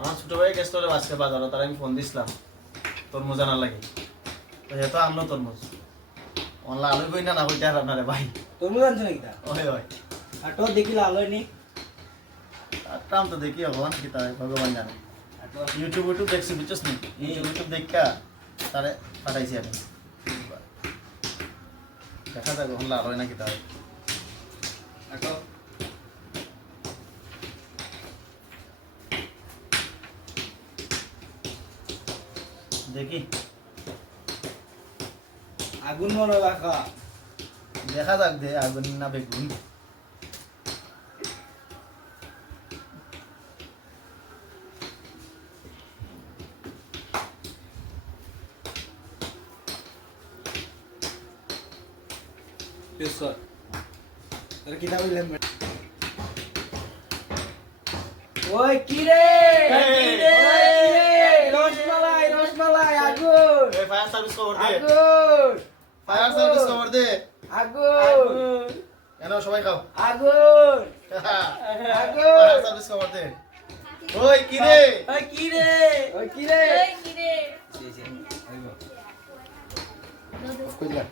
আমার ছোট ভাই গেছিল রে আজকে বাজারে, তার আমি ফোন দিছিলাম তরমুজ আনার লাগে। তো হে তো আনলো তরমুজ। অনলা আলু কই না কইতে আর আপনারে ভাই। তরমুজ আনছ নাকি তা? ওই ওই। আর তো দেখিলা আলোয় নি। আর টাম তো দেখি ভগবান কি তাই ভগবান জানে। ইউটিউব দেখছি বুঝছস নি? ইউটিউব দেখা তারে পাঠাইছি আমি। দেখা যাক অনলা আলোয় নাকি তাই। আর তো দেখি আগুন মনে রাখা। দেখা যাক দে আগুন না বেগুন। পেছর আর কি দাও ইলেন। ওই কি রে? এই, রসমালাই রসমালাই আগুন এই ফায়ার সার্ভিস খবর দে। আগুন ফায়ার সার্ভিস খবর দে। আগুন এনো সবাই খাও। আগুন ফায়ার সার্ভিস খবর দে। ওই কি রে? ওই কি রে? ওই কি রে? এই কি রে? কইলা